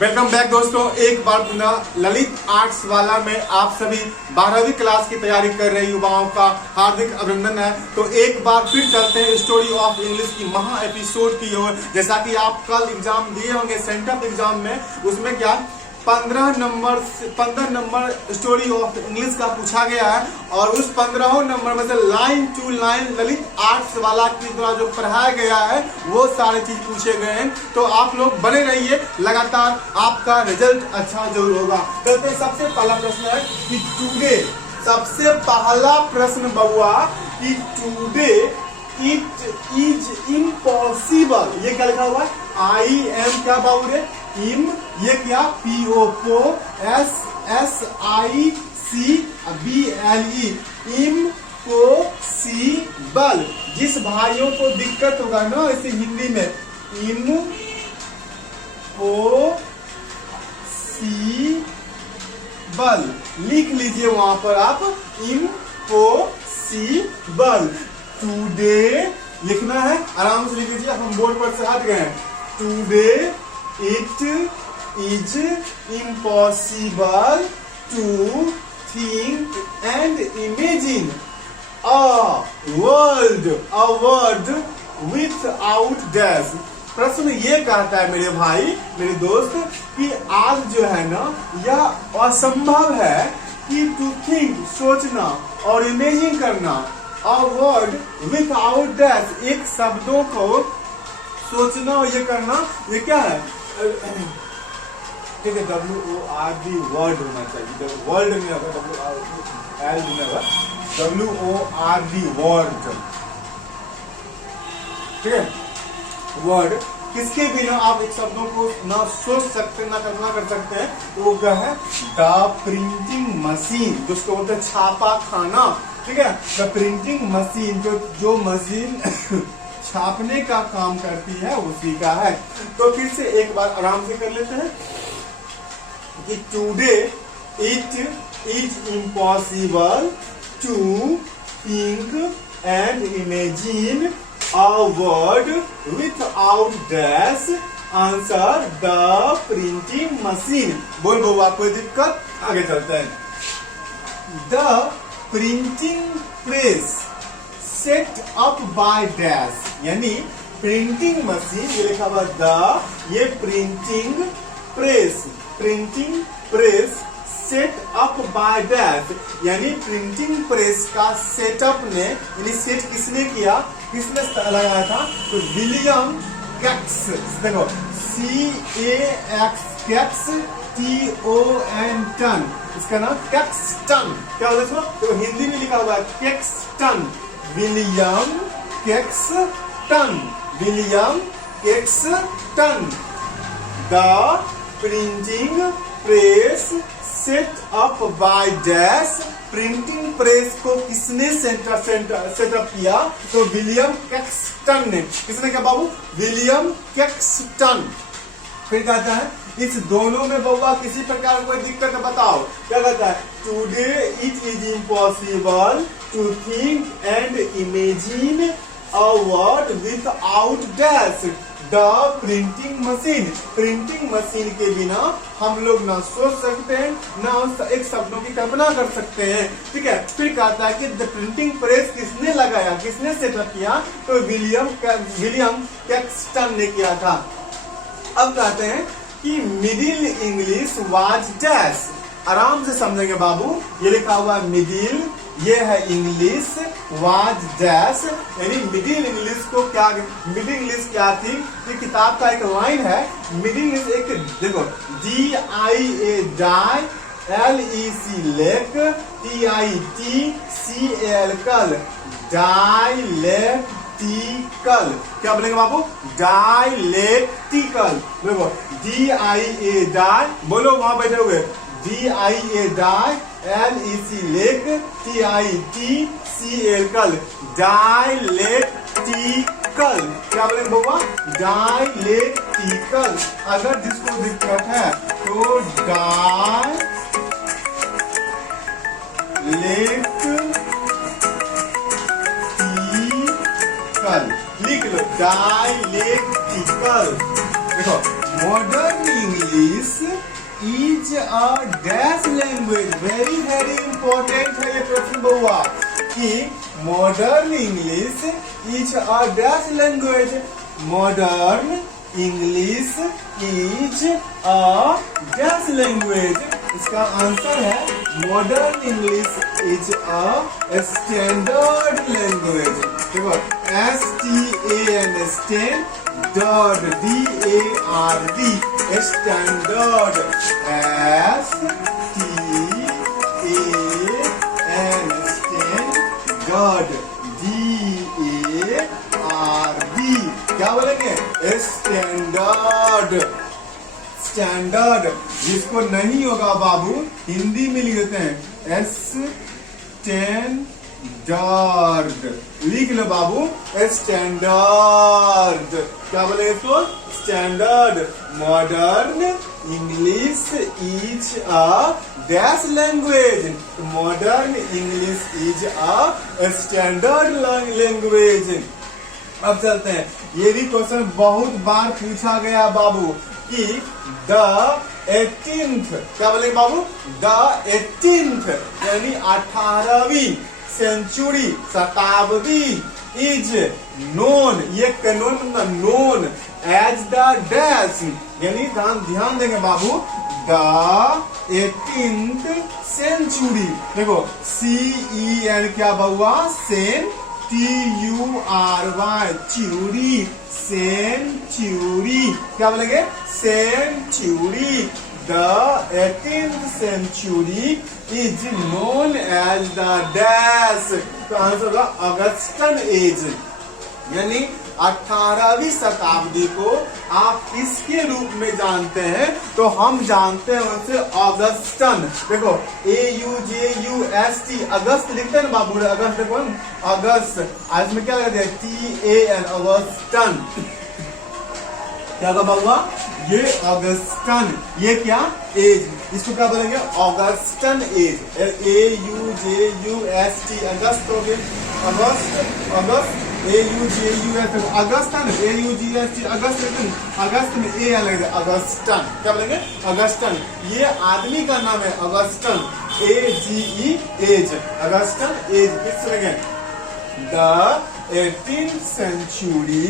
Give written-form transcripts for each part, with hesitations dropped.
Welcome back दोस्तों। एक बार पुनः ललित आर्ट्स वाला में आप सभी 12वीं क्लास की तैयारी कर रहे युवाओं का हार्दिक अभिनंदन है। तो एक बार फिर चलते हैं स्टोरी ऑफ इंग्लिश की महा एपिसोड की ओर। जैसा कि आप कल एग्जाम दिए होंगे सेंटअप एग्जाम में, उसमें क्या 15 नंबर स्टोरी ऑफ इंग्लिश का पूछा गया है और उस 15 नंबर में से लाइन टू लाइन ललित आर्ट्स वाला के द्वारा जो पढ़ाया गया है वो सारे चीज पूछे गए हैं। तो आप लोग बने रहिए, लगातार आपका रिजल्ट अच्छा जरूर होगा। चलते सबसे पहला प्रश्न है कि टुडे, सबसे पहला प्रश्न बउआ कि टुडे इट इज इम्पॉसिबल। ये क्या लिखा हुआ है? आई एम क्या बाबू रे? इम, ये क्या? PO को SSICBLE, इम्पॉसिबल। जिस भाइयों को दिक्कत होगा ना इसे हिंदी में इम्पॉसिबल लिख लीजिए वहां पर आप, इम्पॉसिबल। टुडे लिखना है, आराम से लिख लीजिए। हम बोर्ड पर से हट गए हैं। Today it is impossible to think and imagine a world without dash। प्रश्न ये कहता है मेरे भाई मेरे दोस्त कि आज जो है ना यह असंभव है कि टू थिंक सोचना और इमेजिन करना, a world without dash एक शब्दों को सोचना और ये करना, ये क्या है? ठीक है, WORD वर्ड होना चाहिए, वर्ल्ड नहीं होगा, WRL नहीं होगा, WORD वर्ड। ठीक है, वर्ड किसके बिना आप एक शब्दों को ना सोच सकते ना कल्पना कर सकते हैं, तो वो क्या है? द प्रिंटिंग मशीन, जिसको बोलते हैं छापा खाना। ठीक है, द प्रिंटिंग मशीन, जो मशीन छापने का काम करती है उसी का है। तो फिर से एक बार आराम से कर लेते हैं कि today it is impossible to think and imagine a world without dash, answer the printing machine. बोल बउआ कोई दिक्कत? आगे चलते हैं। The printing press set up by dash, यानी प्रिंटिंग मशीन, ये लिखा हुआ द, ये printing press set up by dash, यानी प्रिंटिंग प्रेस का सेटअप ने, यानी सेट किसने किया, किसने लगाया था? तो विलियम कैक्स। देखो CAX TON, इसका नाम कैक्सटन। क्या होता है इसको? तो हिंदी में लिखा हुआ है Caxton, William Caxton, William Caxton. The printing press set up by dash, printing press को किसने सेटअप किया? तो विलियम कैक्सटन ने। किसने क्या बाबू? William Caxton. फिर कहता है इस दोनों में बउआ किसी प्रकार कोई दिक्कत बताओ। क्या कहता है? Today it is impossible to think and imagine a world without dash, the printing machine. Printing machine के बिना हम लोग ना सोच सकते हैं ना एक शब्दों की कल्पना कर सकते हैं। ठीक है, फिर कहता है कि द प्रिंटिंग प्रेस किसने लगाया, किसने सेटअप किया? तो विलियम कैक्सटन ने किया था। अब कहते हैं कि मिडिल इंग्लिश वाज डैश, आराम से समझेंगे बाबू। ये लिखा हुआ है मिडिल, ये है इंग्लिश, वाज डैश, यानी मिडिल इंग्लिश को क्या, मिडिल इंग्लिश क्या थी? ये किताब का एक लाइन है। मिडिल इंग्लिश एक देखो, DIA डाई, LEC लेक, TITCAL कल, डाइलेक्टिकल। क्या बोलेंगे बाबू? डाइलेक्टिकल। देखो DIA डाई, बोलो वहां बैठे हुए, DIA डाई, LEC लेक, TITCAL कल, डाइलेक्टिकल। क्या बोलेंगे बाबा? डाइलेक्टिकल। अगर जिसको दिक्कत है तो डाइलेक्टिकल लिख लो, डाइलेक्टिकल। देखो modern English is a dash language. Very very important है ये प्रश्न बउआ कि modern English is a dash language. Modern English is a dash language. इसका आंसर है modern English is a standard language. देखो STAN standard DARD standard STAN standard DARD क्या बोलेंगे? स्टैंडर्ड। स्टैंडर्ड जिसको नहीं होगा बाबू हिंदी में लिख देते हैं स्टैंडर्ड। लिख लो बाबू स्टैंडर्ड। क्या बोले इसको? Standard. Modern English is a dash language. Modern English is a standard language. अब चलते हैं, ये भी क्वेश्चन बहुत बार पूछा गया बाबू कि द 18th क्या बोलेंगे बाबू? द 18th यानी 18वीं सेंचुरी शताब्दी इज नोन, ये कैनोन नोन एज द डैश यानी ध्यान देंगे बाबू द 18th सेंचुरी। देखो CEN क्या बउआ? सेन TURY च्यूरी सेंचुरी। क्या बोलेंगे? सेंचुरी। द 18th century is known as the dash। तो आंसर होगा ऑगस्टन एज यानी 18वीं शताब्दी को आप किसके रूप में जानते हैं? तो हम जानते हैं उनसे ऑगस्टन। देखो AUGUST अगस्त लिखते हैं बाबू। अगस्त देखो अगस्त, आज में क्या लगता है? TAN Augustan. क्या होगा बाबुआ? ये ऑगस्टन। ये क्या? एज। इसको क्या बोलेंगे? Augustan age. AUGUST अगस्त हो गए। अगस्त अगस्त AUGUS अगस्तन AUGST अगस्त लेकिन अगस्त में ए लग जाए अगस्टन। क्या बोलेंगे? अगस्टन। ये आदमी का नाम है Augustine. AGE age Augustine age. किस लगे? The 18th century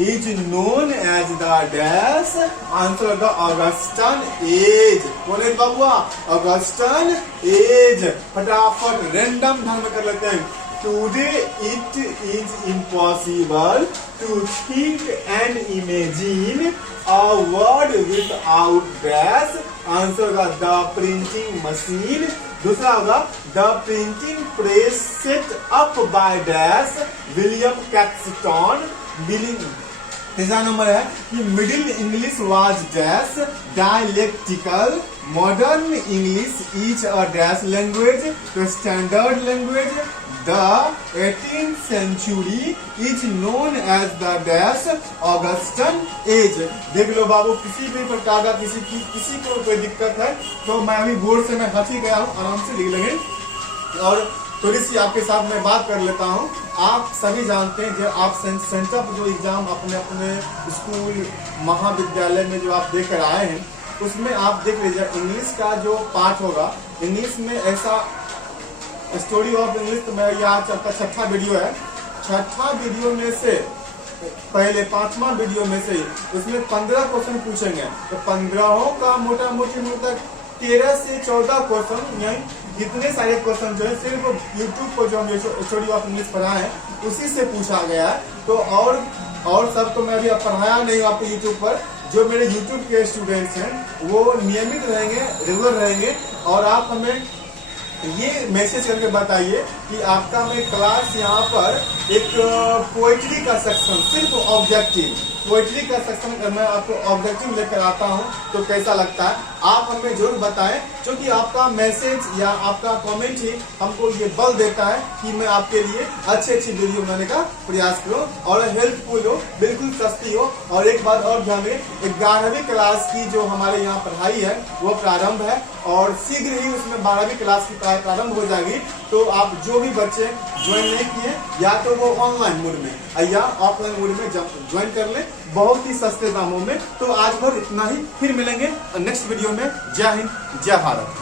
is known as the dash। Answer होगा ऑगस्टन एज। बोले बाबुआ ऑगस्टन एज। फटाफट रैंडम ढंग में कर लेते हैं। Today it is impossible to think and imagine a word without dash। Answer होगा द प्रिंटिंग मशीन। दूसरा होगा the printing press set up by dash William Caxton. तीसरा नंबर है कि middle English was dash dialectical. Modern English is a dash language तो standard language. The 18th century is known as the dash Augustan age. देख लो बाबू किसी भी प्रकार का किसी को कोई दिक्कत है तो मैं अभी बोर्ड से मैं हट ही गया हूँ, आराम से लिख लेंगे। और थोड़ी सी आपके साथ मैं बात कर लेता हूँ। आप सभी जानते हैं जो आप सेंटर जो एग्जाम अपने अपने स्कूल महाविद्यालय में जो आप देकर आए हैं उसमें आप देख लीजिए इंग्लिश का जो पार्ट होगा। इंग्लिश में ऐसा स्टोरी ऑफ इंग्लिश तो मैं यहाँ आपका छठा वीडियो है। छठा वीडियो में से पहले 5वां वीडियो में से उसमें 15 क्वेश्चन पूछेंगे तो 15 का मोटा मोटी 13 से 14 क्वेश्चन यानी इतने सारे क्वेश्चन जो है सिर्फ यूट्यूब पर जो हम स्टोरी ऑफ इंग्लिश पढ़ाए हैं उसी से पूछा गया है। तो और सब तो मैं अभी पढ़ाया नहीं आपको यूट्यूब पर। जो मेरे यूट्यूब के स्टूडेंट्स हैं वो नियमित रहेंगे, रेगुलर रहेंगे और आप हमें ये मैसेज करके बताइए कि आपका मैं क्लास यहाँ पर एक पोएट्री का सेक्शन सिर्फ ऑब्जेक्टिव पोएट्री का सेक्शन मैं आपको ऑब्जेक्टिव लेकर आता हूँ तो कैसा लगता है। आप हमें जरूर बताएं, क्योंकि आपका मैसेज या आपका कमेंट ही हमको ये बल देता है कि मैं आपके लिए अच्छी अच्छी वीडियो बनाने का प्रयास करूं और हेल्पफुल हो, बिल्कुल सस्ती हो। और एक बात और ध्यान दें, 11वीं क्लास की जो हमारे यहाँ पढ़ाई है वो प्रारंभ है और शीघ्र ही उसमें 12वीं क्लास की प्रारंभ हो जाएगी। तो आप जो भी बच्चे ज्वाइन नहीं किए, या तो वो ऑनलाइन मोड में या ऑफलाइन मोड में ज्वाइन कर ले, बहुत ही सस्ते दामों में। तो आज भर इतना ही, फिर मिलेंगे नेक्स्ट वीडियो में। जय हिंद, जय भारत।